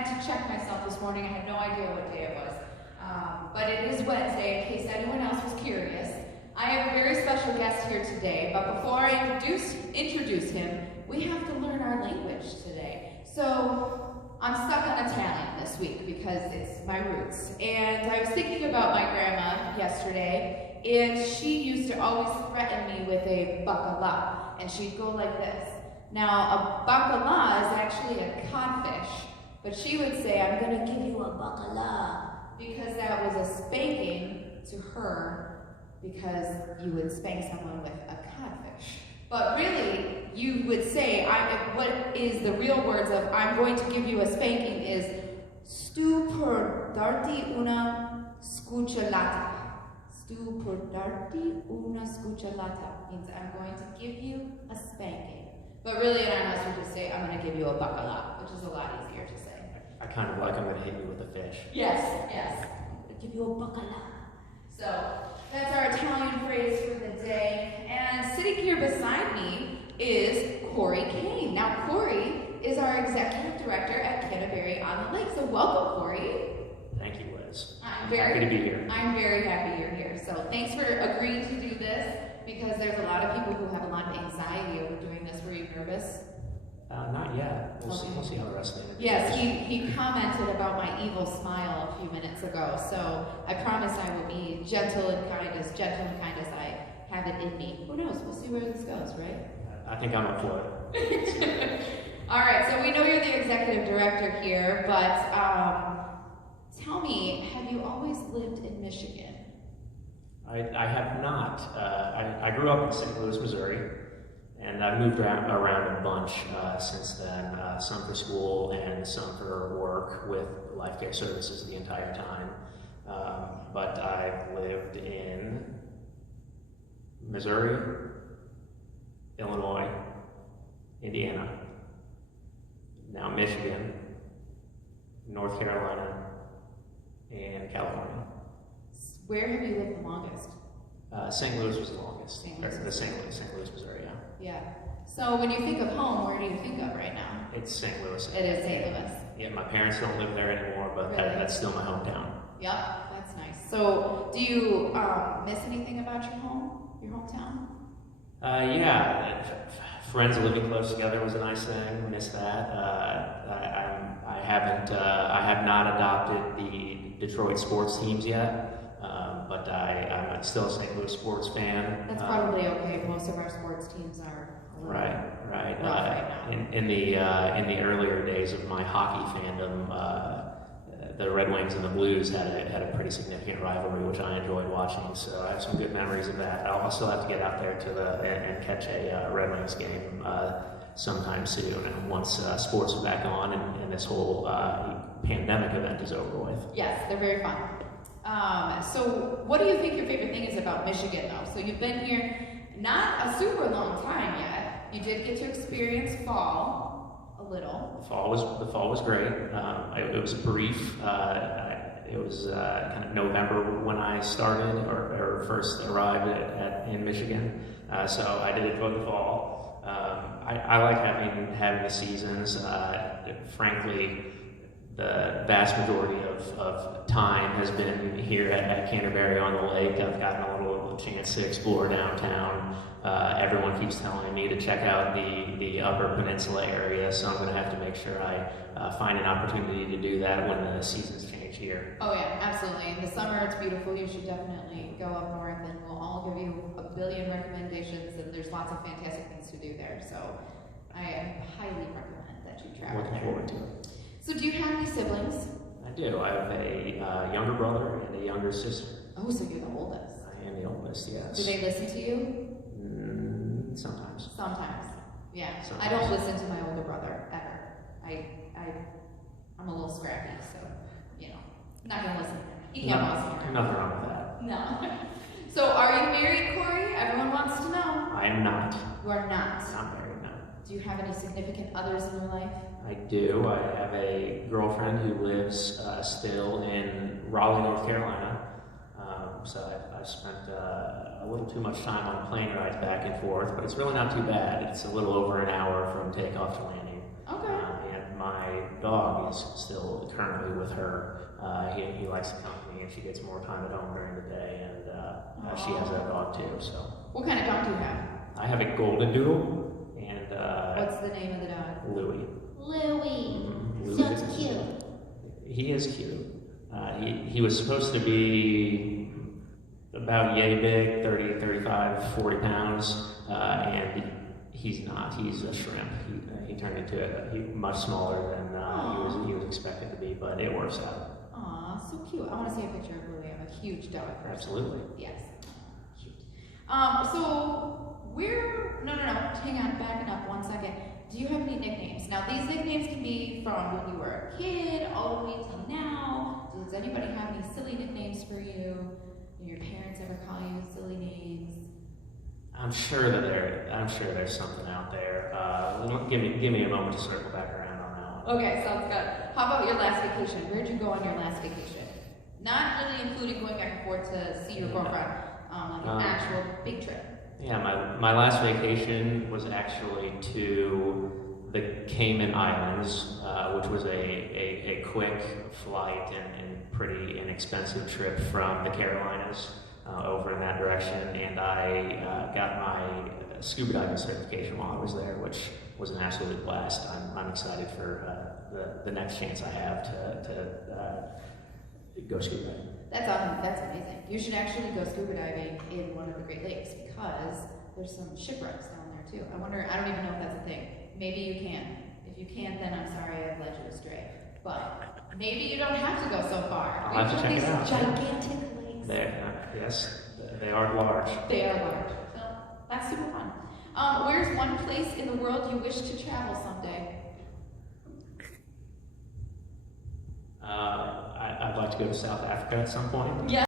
had to check myself this morning. I had no idea what day it was. But it is Wednesday, in case anyone else was curious. I have a very special guest here today, but before I introduce him, we have to learn our language today. So I'm stuck on Italian this week because it's my roots. And I was thinking about my grandma yesterday, and she used to always threaten me with a bacala, and she'd go like this. Now, a bacala is actually a codfish, but she would say, I'm going to give you a bacala, because that was a spanking to her, because you would spank someone with a codfish. But really, you would say, what is the real words of I'm going to give you a spanking is stu per darti una scucciolata. Stu per darti una scucciolata means I'm going to give you a spanking. But really in our house we just say I'm going to give you a bacala, which is a lot easier to say. I kind of like I'm going to hit you with a fish. Yes. I'm going to give you a bacala. So that's our Italian phrase for the day. And sitting here beside me is Cory Kane. Now, Cory is our executive director at Canterbury-on-the-Lake. So welcome, Cory. Thank you, Liz. I'm happy to be here. I'm very happy you're here. So thanks for agreeing to do this, because there's a lot of people who have a lot of anxiety over doing this. Were you nervous? Not yet. We'll see how the rest of it. Yes, he commented about my evil smile a few minutes ago, so I promise I will be gentle and kind as I have it in me. Who knows? We'll see where this goes, right? I think I'm up for it. All right, so we know you're the executive director here, but tell me, have you always lived in Michigan? I have not. I grew up in St. Louis, Missouri. And I've moved around a bunch since then, some for school and some for work with Life Care Services the entire time. But I've lived in Missouri, Illinois, Indiana, now Michigan, North Carolina, and California. Where have you lived the longest? St. Louis was the longest. St. Louis, Missouri, yeah. Yeah. So when you think of home, where do you think of right now? It's St. Louis. It is St. Louis. Yeah, my parents don't live there anymore, but really? that's still my hometown. Yep, that's nice. So do you miss anything about your hometown? Yeah, friends living close together was a nice thing. Miss that. I have not adopted the Detroit sports teams yet. But I'm still a St. Louis sports fan. That's probably okay. Most of our sports teams are right. rough right now. In the earlier days of my hockey fandom, the Red Wings and the Blues had a pretty significant rivalry, which I enjoyed watching. So I have some good memories of that. I'll still have to get out there and catch a Red Wings game sometime soon, and once sports are back on and this whole pandemic event is over with. Yes, they're very fun. So what do you think your favorite thing is about Michigan, though? So you've been here not a super long time yet. You did get to experience fall a little. The fall was great. It was brief. It was kind of November when I started or first arrived in Michigan. So I did enjoy the fall. I like having the seasons. Frankly, the vast majority of time has been here at Canterbury-on-the-Lake. I've gotten a little chance to explore downtown. Everyone keeps telling me to check out the Upper Peninsula area, so I'm going to have to make sure I find an opportunity to do that when the seasons change here. Oh yeah, absolutely. In the summer it's beautiful. You should definitely go up north, and we'll all give you a billion recommendations, and there's lots of fantastic things to do there. So I highly recommend that you travel there. Looking forward to it. So do you have any siblings? I do. I have a younger brother and a younger sister. Oh, so you're the oldest. I am the oldest, yes. Do they listen to you? Sometimes. Sometimes. Yeah. Sometimes. I don't listen to my older brother ever. I'm a little scrappy, so I'm not gonna listen. He can't listen. Nothing wrong with that. No. So are you married, Cory? Everyone wants to know. I am not. You are not. Not married, no. Do you have any significant others in your life? I do. I have a girlfriend who lives still in Raleigh, North Carolina. So I've spent a little too much time on plane rides back and forth, but it's really not too bad. It's a little over an hour from takeoff to landing. Okay. And my dog is still currently with her. He likes the company, and she gets more time at home during the day, and she has that dog too. So. What kind of dog do you have? I have a golden doodle, and what's the name of the dog? Louie. Louie. Louie. So cute. He is cute. He was supposed to be about yay big, 30, 35, 40 pounds, and he's not. He's a shrimp. He turned into much smaller than he was expected to be, but it works out. Aw, so cute. I want to see a picture of Louie. I'm a huge dog person. Absolutely. Yes. Cute. So hang on, backing up 1 second. Do you have any nicknames? Now, these nicknames can be from when you were a kid all the way till now. Does anybody have any silly nicknames for you? Do your parents ever call you silly names? I'm sure there's something out there. Give me a moment to circle back around on that one. Okay, sounds good. How about your last vacation? Where'd you go on your last vacation? Not really including going back and forth to see your girlfriend, like an actual big trip. Yeah, my last vacation was actually to the Cayman Islands, which was a quick flight and pretty inexpensive trip from the Carolinas over in that direction, and I got my scuba diving certification while I was there, which was an absolute blast. I'm excited for the next chance I have to go scuba diving. That's awesome. That's amazing. You should actually go scuba diving in one of the Great Lakes because there's some shipwrecks down there too. I don't even know if that's a thing. Maybe you can. If you can't, then I'm sorry I've led you astray. But maybe you don't have to go so far. I'll have to check it out. Gigantic lakes. Yes, they are large. They are large. So that's super fun. Where's one place in the world you wish to travel someday? I'd like to go to South Africa at some point. Yeah.